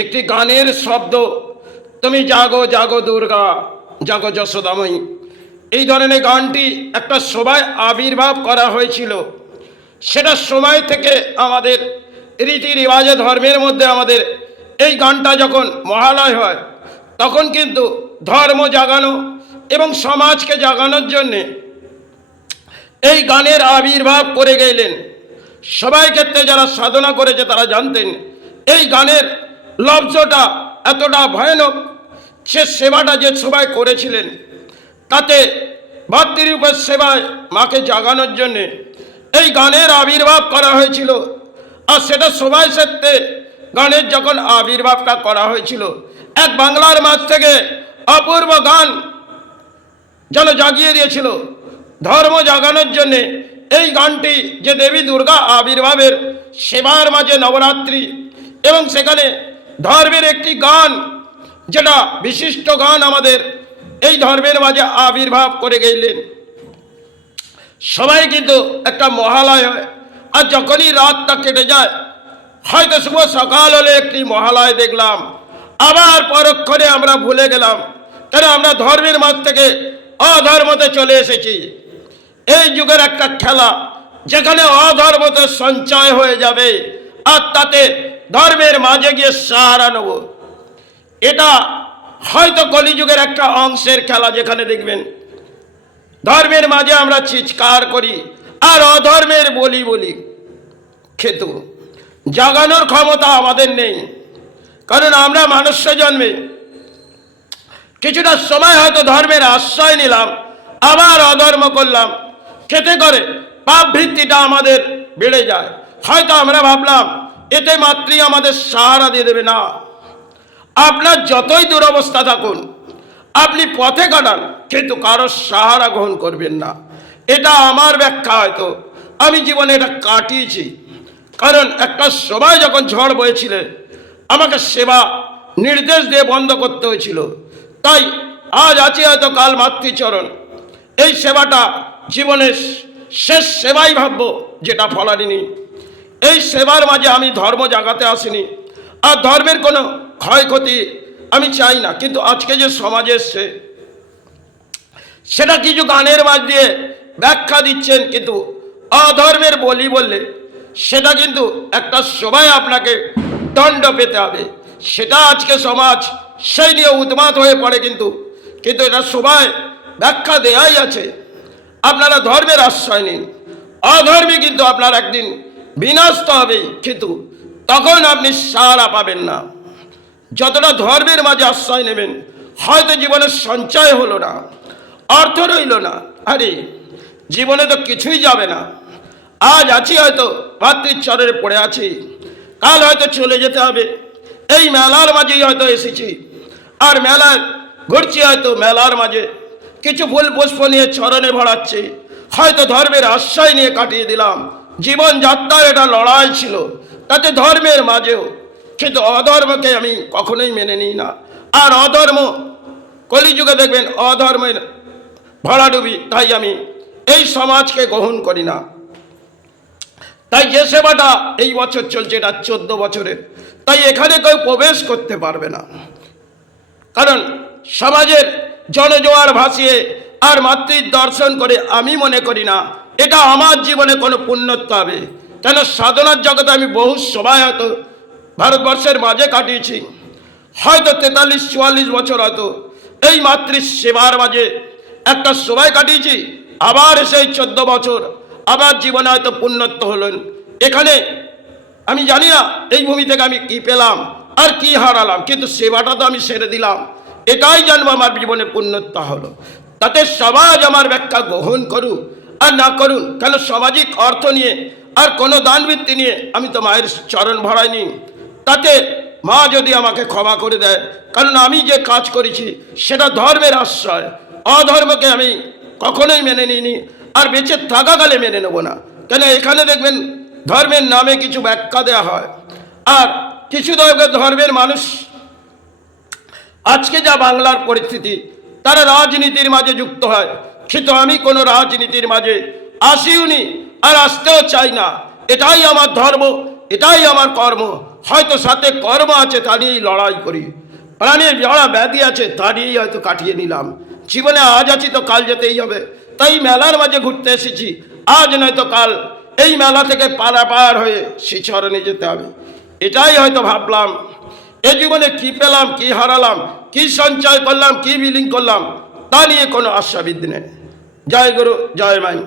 একটি গানের শব্দ, তুমি জাগো জাগো দুর্গা জাগো যশোদাময়ী। এই ধরনের গানটি একটা সভায় আবির্ভাব করা হয়েছিল। সেটা সময় থেকে আমাদের রীতি রেওয়াজে ধর্মের মধ্যে আমাদের এই গানটা যখন মহালয় হয়, তখন কিন্তু ধর্ম জাগানো এবং সমাজকে জাগানোর জন্যে এই গানের আবির্ভাব করে গেলেন। সবাই ক্ষেত্রে যারা সাধনা করেছে তারা জানতেন এই গানের লব্ধটা এতটা ভয়ানক। সে সেবাটা যে সবাই করেছিলেন, তাতে ভাতৃরূপের সেবায় মাকে জাগানোর জন্যে এই গানের আবির্ভাব করা হয়েছিল। আর সেটা সবাই ক্ষেত্রে গানের যখন আবির্ভাবটা করা হয়েছিল, এক বাংলার মাঝ থেকে অপূর্ব গান যেন জাগিয়ে দিয়েছিল ধর্ম জাগানোর জন্যে। এই গানটি যে দেবী দুর্গা আবির্ভাবের সেবার মাঝে নবরাত্রি, এবং সেখানে ধর্মের একটি গান, যেটা বিশিষ্ট গান আমাদের এই ধর্মের মাঝে আবির্ভাব করে গেলেন। সবাই কিন্তু একটা মহালয় হয়, আর যখনই রাতটা কেটে যায়, হয়তো শুভ সকাল হলে একটি মহালয় দেখলাম, আবার পরক্ষণে আমরা ভুলে গেলাম, কেন আমরা ধর্মের মাঝ থেকে অধর্মতে চলে এসেছি। এই যুগের একটা খেলা, যেখানে অধর্মতে সঞ্চয় হয়ে যাবে আর তাতে ধর্মের মাঝে গিয়ে সাহারা নেব। এটা হয়তো কলিযুগের একটা অংশের খেলা, যেখানে দেখবেন ধর্মের মাঝে আমরা চিৎকার করি আর অধর্মের বলি বলি। কিন্তু জাগানোর ক্ষমতা আমাদের নেই, কারণ আমরা মনুষ্য জন্মে কিছুটা সময় হয়তো ধর্মের আশ্রয় নিলাম, আবার অধর্ম করলাম। খেতে করে পাপ ভিত্তিটা আমাদের বেড়ে যায়। হয়তো আমরা ভাবলাম এতে মাত্রই আমাদের সাহারা দিয়ে দেবে। না, আপনার যতই দুরবস্থা থাকুন, আপনি পথে কাটান, কিন্তু কারোর সাহারা গ্রহণ করবেন না। এটা আমার ব্যাখ্যা, হয়তো আমি জীবনে এটা কাটিয়েছি। কারণ একটা সময় যখন ঝড় বয়েছিল, আমাকে সেবা নির্দেশ দিয়ে বন্ধ করতে হয়েছিল। তাই আজ আছি, হয়তো কাল মাতৃচরণ। এই সেবাটা জীবনের শেষ সেবাই ভাববো, যেটা ফলারিনি। এই সেবার মাঝে আমি ধর্ম জাগাতে আসিনি, আর ধর্মের কোনো ক্ষয়ক্ষতি আমি চাই না। কিন্তু আজকে যে সমাজে এসছে, সেটা কিছু গানের মাঝ দিয়ে ব্যাখ্যা দিচ্ছেন, কিন্তু অধর্মের বলি বললে সেটা কিন্তু একটা সময় আপনাকে দণ্ড পেতে হবে। সেটা আজকে সমাজ সেই নিয়ে উন্মাদ হয়ে পড়ে, কিন্তু এটা সবাই ব্যাখ্যা দেয়াই আছে। আপনারা ধর্মের আশ্রয় নিন, অধর্মে কিন্তু আপনার একদিন বিনাশ তো হবেই, কিন্তু তখন আপনি সাহারা পাবেন না। যতটা ধর্মের মাঝে আশ্রয় নেবেন, হয়তো জীবনের সঞ্চয় হলো না, অর্থ রইল না। আরে জীবনে তো কিছুই যাবে না। আজ আছি, হয়তো ভাতৃচরণে পড়ে আছি, কাল হয়তো চলে যেতে হবে। এই মেলার মাঝেই হয়তো এসেছি, আর মেলায় ঘুরছি, হয়তো মেলার মাঝে কিছু ফুল পুষ্প নিয়ে চরণে ভরাচ্ছি, হয়তো ধর্মের আশ্রয় নিয়ে কাটিয়ে দিলাম। জীবনযাত্রার এটা লড়াই ছিল, তাতে ধর্মের মাঝেও। কিন্তু অধর্মকে আমি কখনোই মেনে নিই না। আর অধর্ম কলিযুগে দেখবেন অধর্মের ভরাডুবি, তাই আমি এই সমাজকে গ্রহণ করি না। তাই যে সেবাটা এই বছর চলছে, এটা 14 বছরের, তাই এখানে কেউ প্রবেশ করতে পারবে না। কারণ সমাজের জনজোয়ার ভাসিয়ে আর মাতৃর দর্শন করে আমি মনে করি না এটা আমার জীবনে কোনো পুণ্যত্ব হবে। কেন সাধনার জগতে আমি বহু সময় হয়তো ভারতবর্ষের মাঝে কাটিয়েছি, হয়তো 43-44 বছর হয়তো এই মাতৃ সেবার মাঝে একটা সময় কাটিয়েছি। আবার সেই 14 বছর আবার জীবনে হয়তো পুণ্যত্ব হলেন। এখানে আমি জানি না এই ভূমি থেকে আমি কি পেলাম আর কি হারালাম, কিন্তু সেবাটা তো আমি সেরে দিলাম। এটাই জানবো আমার জীবনে পুণ্যত্ব হলো। তাতে সমাজ আমার ব্যাখ্যা গ্রহণ করুক আর না করুন, কেন সামাজিক অর্থ নিয়ে আর কোনো দানবৃত্তি নিয়ে আমি তো মায়ের চরণ ভরাইনি। তাতে মা যদি আমাকে ক্ষমা করে দেয়, কারণ আমি যে কাজ করেছি সেটা ধর্মের আশ্রয়। অধর্মকে আমি কখনোই মেনে নিইনি, আর বেঁচে থাকাকালে মেনে নেব না। কেন এখানে দেখবেন ধর্মের নামে কিছু ব্যাখ্যা দেওয়া হয়, আর কিছু ধর্মের মানুষ আজকে যা বাংলার পরিস্থিতি, তারা রাজনীতির মাঝে যুক্ত হয়। কিন্তু আমি কোনো রাজনীতির মাঝে আসিওনি আর আসতেও চাই না। এটাই আমার ধর্ম, এটাই আমার কর্ম। হয়তো সাথে কর্ম আছে তা নিয়েই লড়াই করি, প্রাণের যারা ব্যাধি আছে তা নিয়েই হয়তো কাটিয়ে নিলাম। জীবনে আজ আছি তো কাল যেতেই হবে, তাই মেলার মাঝে ঘুরতে এসেছি, আজ নয়তো কাল এই মেলা থেকে পারাপার হয়ে শ্রীচরণে যেতে হবে। এটাই হয়তো ভাবলাম। এ জীবনে কি পেলাম, কি হারালাম, কি সঞ্চয় করলাম, কি বিলীন করলাম, তা নিয়ে কোনো আশাবিদ নেই। জয় গুরু, জয় মাই।